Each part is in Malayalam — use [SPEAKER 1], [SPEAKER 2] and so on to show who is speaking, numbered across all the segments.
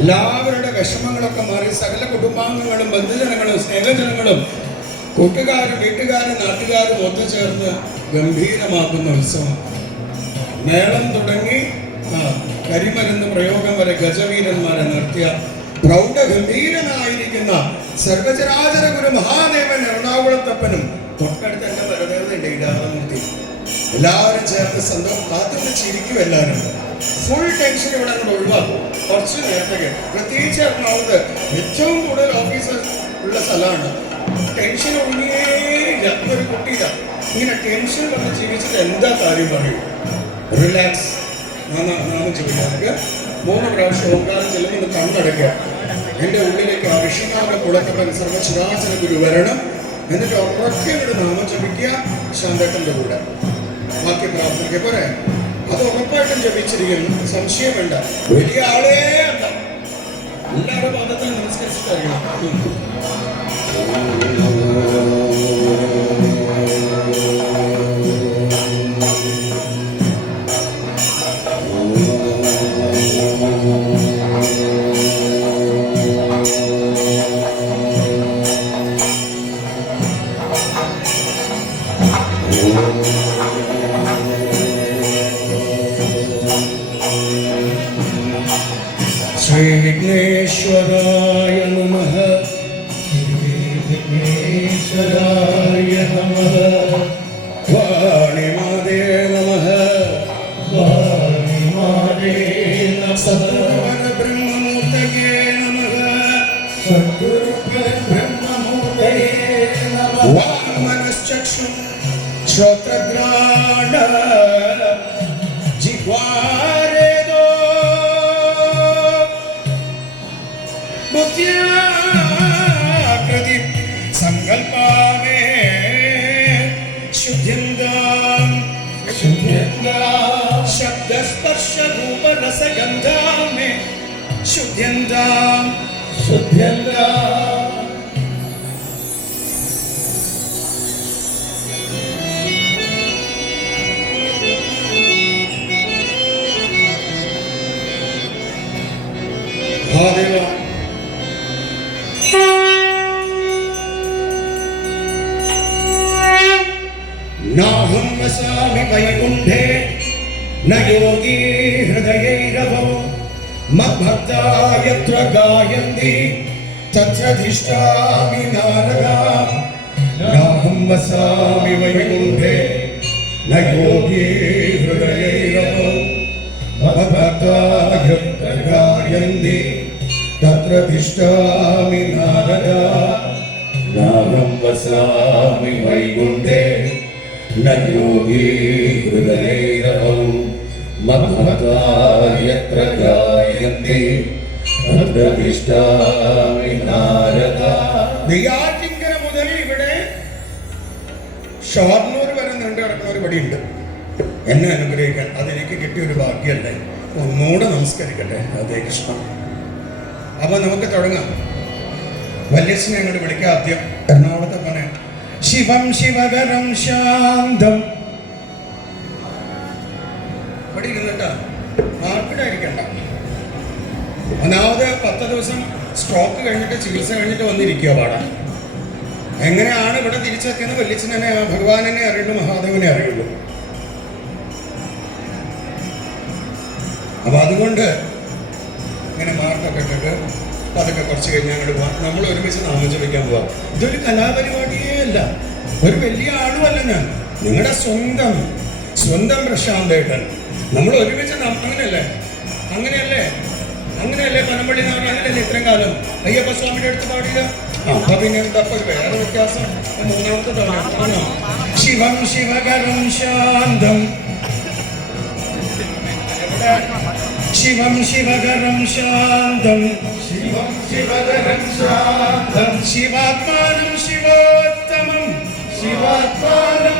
[SPEAKER 1] എല്ലാവരുടെ വിഷമങ്ങളൊക്കെ മാറി സകല കുടുംബാംഗങ്ങളും ബന്ധുജനങ്ങളും സ്നേഹജനങ്ങളും കൂട്ടുകാരും വീട്ടുകാരും നാട്ടുകാരും ഒത്തുചേർന്ന് ഗംഭീരമാക്കുന്ന ഉത്സവം. മേളം തുടങ്ങി കരിമരുന്ന് പ്രയോഗം വരെ ഗജവീരന്മാരെ നിർത്തിയ പ്രൗഢഗംഭീരനായിരിക്കുന്ന സർവചരാചര ഗുരു മഹാദേവൻ എറണാകുളത്തപ്പനും തൊട്ടടുത്ത് എന്റെ പരദേവതയുണ്ട് ഇടാതമൂർത്തി എല്ലാവരും ചേർന്ന് സന്തോഷം കാത്തുകൊണ്ട് ചിരിക്കും എല്ലാവരും. ഫുൾ ടെൻഷൻ ഇവിടെ അങ്ങോട്ട് ഒഴിവാക്കും. കുറച്ച് നേരത്തെ കേട്ട് പ്രത്യേകിച്ച് എറണാകുളത്ത് ഏറ്റവും കൂടുതൽ ഓഫീസേഴ്സ് ഉള്ള സ്ഥലമാണ്. ടെൻഷൻ ഒഴിഞ്ഞേയില്ല ഒരു കുട്ടിയില്ല. ഇങ്ങനെ ടെൻഷൻ വന്ന് ജീവിച്ചിട്ട് എന്താ കാര്യം പറയും? റിലാക്സ് നാമം ജപിക്കുക മൂന്ന് പ്രാവശ്യം ഓങ്കാരം ചെല്ലുമ്പോൾ കണ്ണടയ്ക്കുക. എന്റെ ഉള്ളിലേക്ക് ആ വിഷയങ്ങളുടെ കുളത്തപ്പൻ സർവശിരാചന ഗുരു വരണം. എന്നിട്ട് ഉറക്കെ നാമം ജപിക്കുക ശാന്തട്ടന്റെ കൂടെ. ബാക്കി പ്രാർത്ഥനയ്ക്ക് പോരെ? അത് ഉറപ്പായിട്ടും ജപിച്ചിരിക്കുന്നു സംശയം വേണ്ട വലിയ ആളേ എല്ലാവരുടെ പാദത്തിൽ നമസ്കരിച്ചിട്ടറിയണം ശ്രീവിഘ്നേശ്വരായ श्रीविघ्नेश्वराय
[SPEAKER 2] नमः श्रीविघ्नेश्वराय
[SPEAKER 1] नमः वाणिमादे
[SPEAKER 2] नमः वाणिमादे
[SPEAKER 1] नमः सद्गुरुब्रह्ममूर्तये नमः सद्गुरुब्रह्ममूर्तये नमः वामनश्चक्षु
[SPEAKER 2] श्रोत्रग्रा
[SPEAKER 1] षरूपरसगन्धामि शुद्ध्यन्ता
[SPEAKER 2] शुद्ध्यन्ता
[SPEAKER 1] Hallelujah. नाहं वसामि वैकुण्ठे न योगी हृदयैरवो मद्भक्ता यत्र गायन्ति तत्र धिष्ठामि नारदा नाहं वसामि वैकुण्ठे न योगी हृदयैरवो मद्भक्ता यत्र गायन्ति तत्र धिष्ठामि नारदा
[SPEAKER 2] नाहं वसामि वैकुण्ठे न योगी हृदयैरवौ തിഷ്ഠാമി നാരദ.
[SPEAKER 1] നെയ്യാറ്റിങ്കര മുതൽ ഇവിടെ ഷോർണൂർ വരെ നീണ്ടു കിടക്കുന്ന ഒരു പടിയുണ്ട്. എന്നെ അനുഗ്രഹിക്കാൻ അതെനിക്ക് കിട്ടിയ ഒരു ഭാഗ്യമല്ലേ ഒന്നുകൂടെ നമസ്കരിക്കട്ടെ അതേ കൃഷ്ണ. അപ്പൊ നമുക്ക് തുടങ്ങാം. വല്യച്ഛനെ അങ്ങോട്ട് വിളിക്കാം ആദ്യം. എറണാകുളത്തെ പറയാം ശിവം ശിവകരം ശാന്തം. കഴിഞ്ഞിട്ട് ചികിത്സ കഴിഞ്ഞിട്ട് വന്നിരിക്കുക പാടാ. എങ്ങനെയാണ് ഇവിടെ തിരിച്ചെത്തിയെന്ന് വല്യച്ഛനെ ഭഗവാനെ അറിയുള്ളൂ മഹാദേവനെ അറിയുള്ളൂ. അപ്പൊ അതുകൊണ്ട് ഇങ്ങനെ മാർക്കൊക്കെ ഇട്ടിട്ട് അതൊക്കെ കുറച്ച് കഴിഞ്ഞ് അങ്ങോട്ട് പോവാം. നമ്മൾ ഒരുമിച്ച് നാമം ജപിക്കാൻ പോവാം. ഇതൊരു കലാപരിപാടിയേ അല്ല. ഒരു വലിയ ആളുമല്ല ഞാൻ. നിങ്ങളുടെ സ്വന്തം സ്വന്തം പ്രശാന്തേട്ടൻ. നമ്മൾ ഒരുമിച്ച് അങ്ങനെയല്ലേ? അങ്ങനെയല്ലേ? അങ്ങനെയല്ലേ പനമ്പള്ളി എന്ന് പറഞ്ഞാൽ അങ്ങനെയല്ലേ ഇത്രയും കാലം? അയ്യപ്പ സ്വാമിയുടെ അടുത്ത് പാടില്ല അപ്പൊ പിന്നെ എന്താ വേറെ വ്യത്യാസം? മൂന്നാമത്തെ തവണ ശിവം ശിവകരം ശാന്തം. ശിവം ശിവകരം ശാന്തം.
[SPEAKER 2] ശിവം ശിവകരം ശാന്തം.
[SPEAKER 1] ശിവാത്മാനം ശിവോത്തമം.
[SPEAKER 2] ശിവാത്മാനം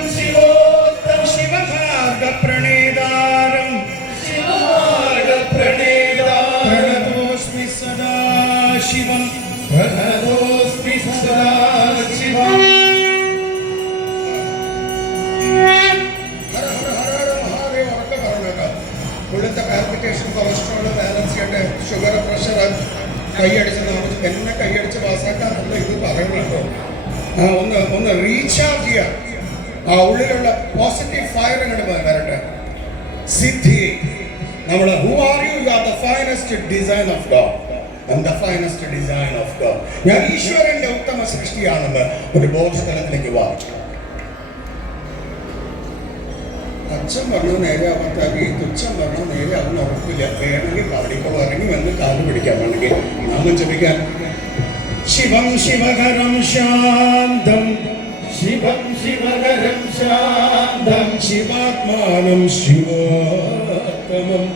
[SPEAKER 1] പറയുന്നുണ്ടോ. ഒന്ന് ഒന്ന് റീചാർജ് ചെയ്യാം. ആ ഉള്ളിലുള്ള പോസിറ്റീവ് ഫയർ അങ്ങോട്ട് വരട്ടെ. സിദ്ധി നമ്മൾ who are you are the finest design of God the finest design of God ഞാൻ ഈശ്വരന്റെ ഉത്തമ സൃഷ്ടിയാണെന്ന് ഒരു ബോധതലത്തിലേക്ക് വാ. അച്ഛൻ പറഞ്ഞു നേരെ അവർക്കാക്കി തുച്ഛം പറഞ്ഞു നേരെ അവന് ഉറപ്പില്ല. വേണമെങ്കിൽ പാടിക്കോളൂ ഇറങ്ങി വന്ന് കാൽ പിടിക്കാൻ വേണമെങ്കിൽ നാമം ജപിക്കാൻ ശിവം ശിവകരം ശാന്തം.
[SPEAKER 2] ശിവം ശിവകരം ശാന്തം.
[SPEAKER 1] ശിവാത്മാനം ശിവോത്തമം.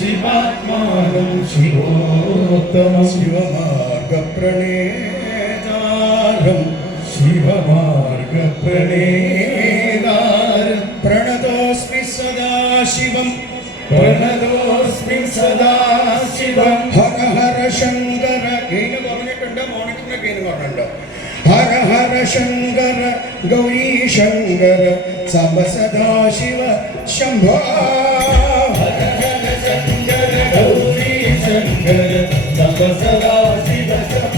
[SPEAKER 2] ശിവാത്മാനം ശിവോത്തമ.
[SPEAKER 1] ശിവമാർഗപ്രണേതാരം.
[SPEAKER 2] ശിവമാർഗപ്രണേതാരം
[SPEAKER 1] ಹರ ಹರ ಶಂಕರ ಗೌರಿ ಶಂಕರ ಸಮ ಸದಾ ಶಿವ ಶಂಭೋ ಹರ ಹರ ಶಂಕರ ಗೌರಿ ಶಂಕರ ಸಮ ಸದಾ Shiva Shambho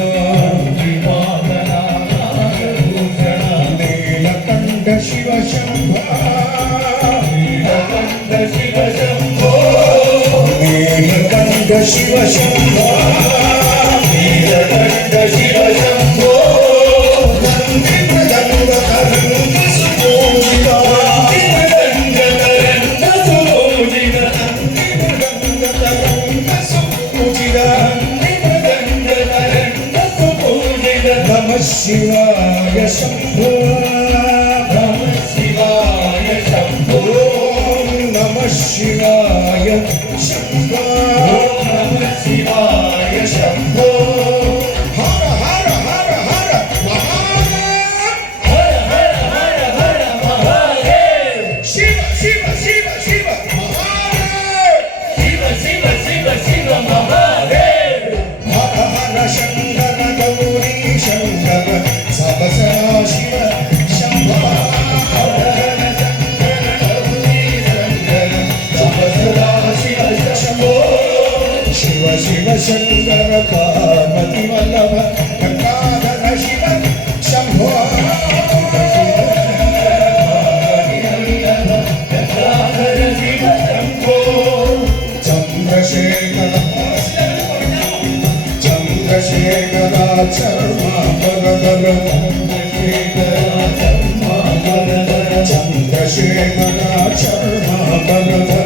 [SPEAKER 1] Shiva Shambho, Shiva Shambho, Shiva Shambho, Shankar Parvati Vallabh Gangadhar Shiv Shambho Chandrashekhar Chandrashekhara Sharma भरधर Chandrashekhara Sharma भरधर